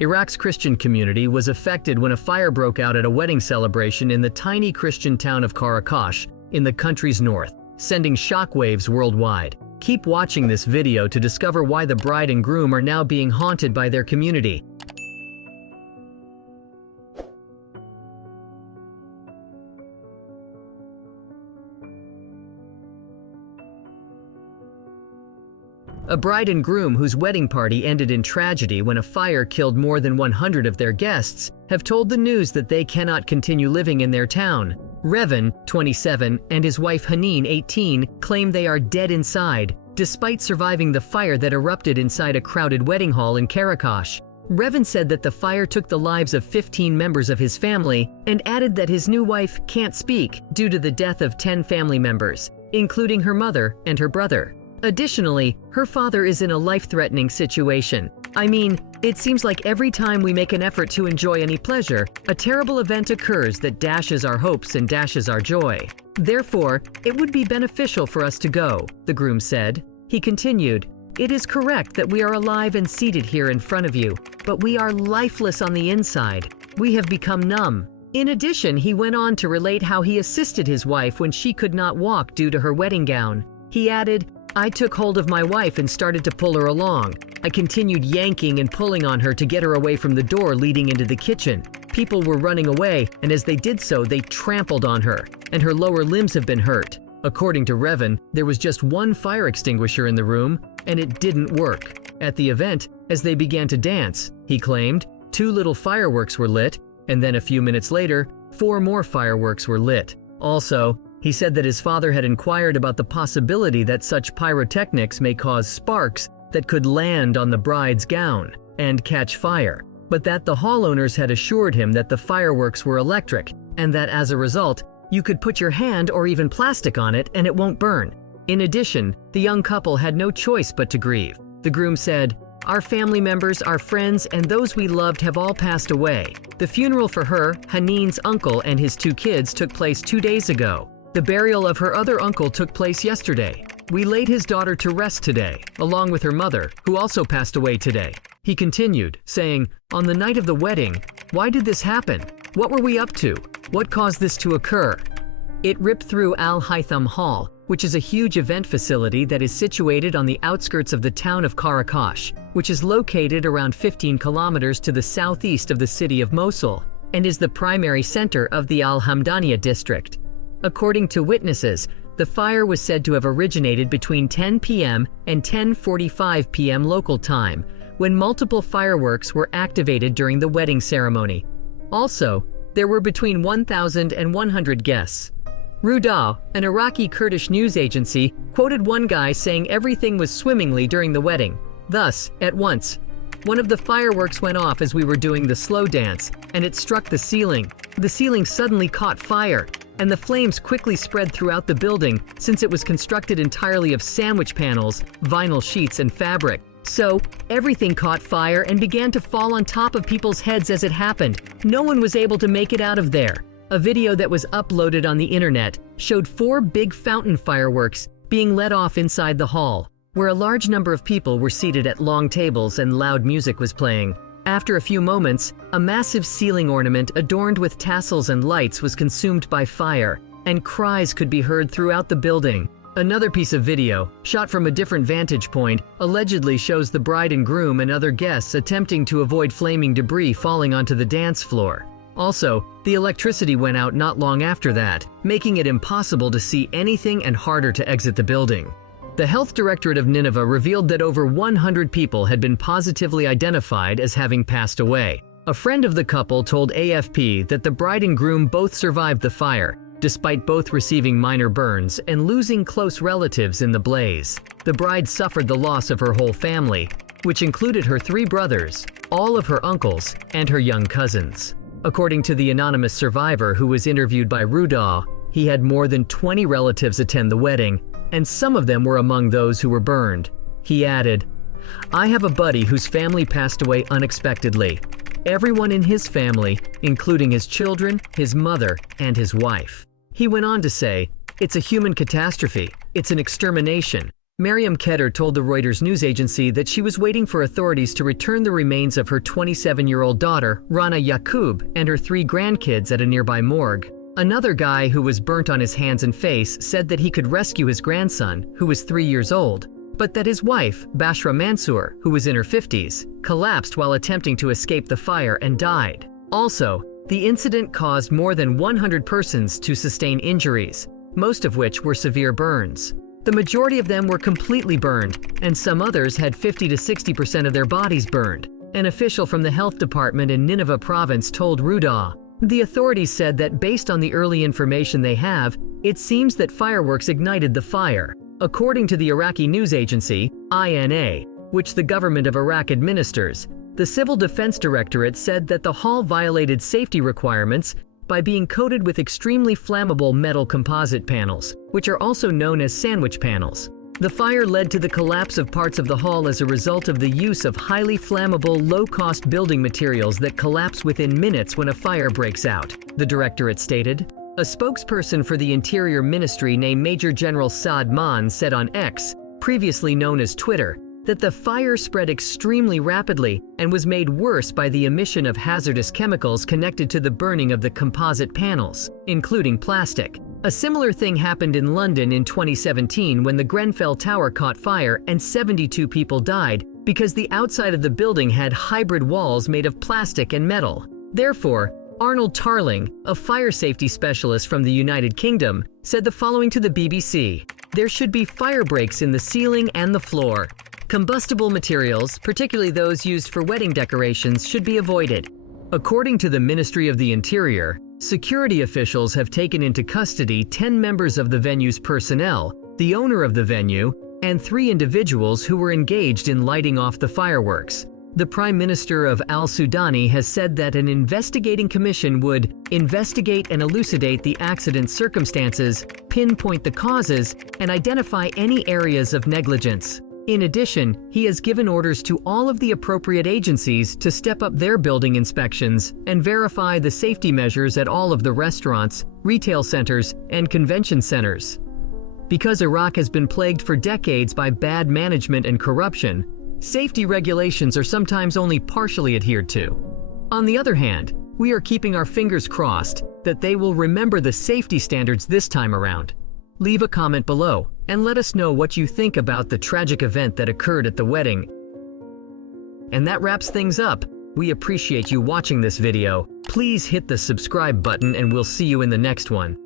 Iraq's Christian community was affected when a fire broke out at a wedding celebration in the tiny Christian town of Qaraqosh in the country's north, sending shockwaves worldwide. Keep watching this video to discover why the bride and groom are now being haunted by their community. A bride and groom whose wedding party ended in tragedy when a fire killed more than 100 of their guests have told the news that they cannot continue living in their town. Revan, 27, and his wife Haneen, 18, claim they are dead inside, despite surviving the fire that erupted inside a crowded wedding hall in Qaraqosh. Revan said that the fire took the lives of 15 members of his family and added that his new wife can't speak due to the death of 10 family members, including her mother and her brother. Additionally, her father is in a life-threatening situation. I mean, it seems like every time we make an effort to enjoy any pleasure, a terrible event occurs that dashes our hopes and dashes our joy. Therefore, it would be beneficial for us to go, the groom said. He continued, "It is correct that we are alive and seated here in front of you, but we are lifeless on the inside. We have become numb." In addition, he went on to relate how he assisted his wife when she could not walk due to her wedding gown. He added, "I took hold of my wife and started to pull her along. I continued yanking and pulling on her to get her away from the door leading into the kitchen. People were running away, and as they did so, they trampled on her, and her lower limbs have been hurt." According to Revan, there was just one fire extinguisher in the room, and it didn't work. At the event, as they began to dance, he claimed, 2 little fireworks were lit, and then a few minutes later, 4 more fireworks were lit. Also, he said that his father had inquired about the possibility that such pyrotechnics may cause sparks that could land on the bride's gown and catch fire, but that the hall owners had assured him that the fireworks were electric and that as a result, you could put your hand or even plastic on it and it won't burn. In addition, the young couple had no choice but to grieve. The groom said, "Our family members, our friends, and those we loved have all passed away. The funeral for her, Haneen's uncle, and his 2 kids took place 2 days ago. The burial of her other uncle took place yesterday. We laid his daughter to rest today, along with her mother, who also passed away today." He continued, saying, "On the night of the wedding, why did this happen? What were we up to? What caused this to occur?" It ripped through Al Haytham Hall, which is a huge event facility that is situated on the outskirts of the town of Qaraqosh, which is located around 15 kilometers to the southeast of the city of Mosul, and is the primary center of the Al-Hamdaniya district. According to witnesses, the fire was said to have originated between 10 p.m. and 10:45 p.m. local time, when multiple fireworks were activated during the wedding ceremony. Also, there were between 1,000 and 100 guests. Rudaw, an Iraqi Kurdish news agency, quoted one guy saying everything was swimmingly during the wedding. Thus, at once, one of the fireworks went off as we were doing the slow dance, and it struck the ceiling. The ceiling suddenly caught fire, and the flames quickly spread throughout the building since it was constructed entirely of sandwich panels, vinyl sheets, and fabric. So, everything caught fire and began to fall on top of people's heads as it happened. No one was able to make it out of there. A video that was uploaded on the internet showed 4 big fountain fireworks being let off inside the hall, where a large number of people were seated at long tables and loud music was playing. After a few moments, a massive ceiling ornament adorned with tassels and lights was consumed by fire, and cries could be heard throughout the building. Another piece of video, shot from a different vantage point, allegedly shows the bride and groom and other guests attempting to avoid flaming debris falling onto the dance floor. Also, the electricity went out not long after that, making it impossible to see anything and harder to exit the building. The Health Directorate of Nineveh revealed that over 100 people had been positively identified as having passed away. A friend of the couple told AFP that the bride and groom both survived the fire, despite both receiving minor burns and losing close relatives in the blaze. The bride suffered the loss of her whole family, which included her 3 brothers, all of her uncles, and her young cousins. According to the anonymous survivor who was interviewed by Rudaw, he had more than 20 relatives attend the wedding, and some of them were among those who were burned. He added, "I have a buddy whose family passed away unexpectedly. Everyone in his family, including his children, his mother, and his wife." He went on to say, "It's a human catastrophe. It's an extermination. Mariam Kedar told the Reuters news agency that she was waiting for authorities to return the remains of her 27-year-old daughter, Rana Yaqub, and her 3 grandkids at a nearby morgue. Another guy who was burnt on his hands and face said that he could rescue his grandson, who was 3 years old, but that his wife, Bashra Mansour, who was in her 50s, collapsed while attempting to escape the fire and died. Also, the incident caused more than 100 persons to sustain injuries, most of which were severe burns. The majority of them were completely burned, and some others had 50 to 60% of their bodies burned, an official from the health department in Nineveh province told Rudaw. The authorities said that based on the early information they have, it seems that fireworks ignited the fire. According to the Iraqi news agency, INA, which the government of Iraq administers, the Civil Defense Directorate said that the hall violated safety requirements by being coated with extremely flammable metal composite panels, which are also known as sandwich panels. The fire led to the collapse of parts of the hall as a result of the use of highly flammable, low-cost building materials that collapse within minutes when a fire breaks out, the directorate stated. A spokesperson for the Interior Ministry named Major General Saad Maan said on X, previously known as Twitter, that the fire spread extremely rapidly and was made worse by the emission of hazardous chemicals connected to the burning of the composite panels, including plastic. A similar thing happened in London in 2017 when the Grenfell Tower caught fire and 72 people died because the outside of the building had hybrid walls made of plastic and metal. Therefore, Arnold Tarling, a fire safety specialist from the United Kingdom, said the following to the BBC: "There should be fire breaks in the ceiling and the floor. Combustible materials, particularly those used for wedding decorations, should be avoided." According to the Ministry of the Interior, security officials have taken into custody 10 members of the venue's personnel, the owner of the venue, and 3 individuals who were engaged in lighting off the fireworks. The Prime Minister of Al-Sudani has said that an investigating commission would investigate and elucidate the accident's circumstances, pinpoint the causes, and identify any areas of negligence. In addition, he has given orders to all of the appropriate agencies to step up their building inspections and verify the safety measures at all of the restaurants, retail centers, and convention centers. Because Iraq has been plagued for decades by bad management and corruption, safety regulations are sometimes only partially adhered to. On the other hand, we are keeping our fingers crossed that they will remember the safety standards this time around. Leave a comment below and let us know what you think about the tragic event that occurred at the wedding. And that wraps things up. We appreciate you watching this video. Please hit the subscribe button and we'll see you in the next one.